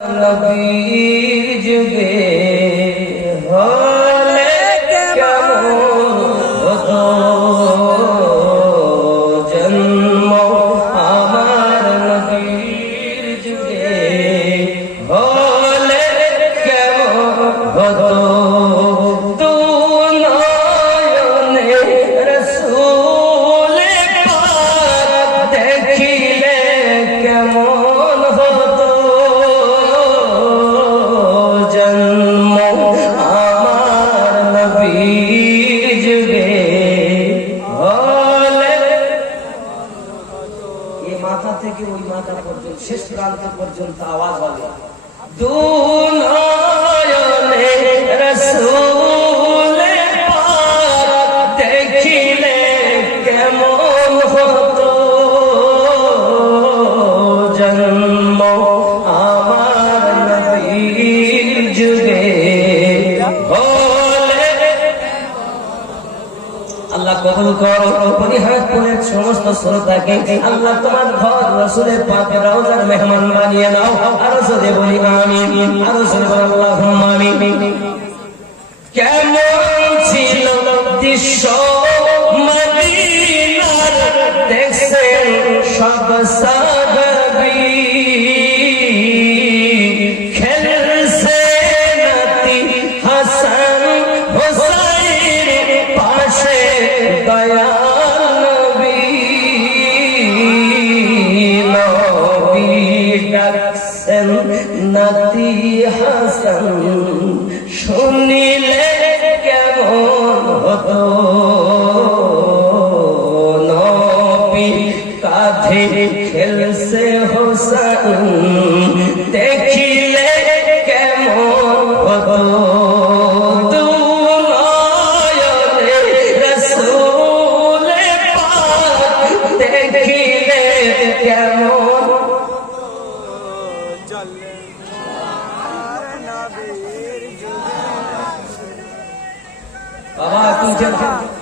নবীর যুগে হলে কেমন হতো জন্ম আমার নবীর যুগে হলে কেমন হতো দু নয়নে রাসূল পাক দেখিলে কেমন হতো মাথা থেকে ওই মাথা পর্যন্ত শেষ প্রান্ত পর্যন্ত আওয়াজ হবে দু নয়নে রাসূল পাক দেখিলে কেমন হতো জন্ম আমার নবীর যুগে আল্লাহ কবুল করো পরিহার করে সমস্ত শ্রোতাকে আল্লাহ তোমার ঘর রাসূলের পাকের রওজার মেহমান বানিয়ে নাও আরো জোরে বলি আমিন আরো জোরে বলি আল্লাহুম্মা আমিন কেমন ছিল দৃশ্য মদিনার দেখছেন সব সাহাবী খেলছে নাতি হাসান হোসেন পাশে দয়াল নবী নবী ডাকছেন নাতি হাসান শুনিলে কেমন হতো নবী কাঁধে খেলছে হোসেন দেখিলে কেমন হতো বাবা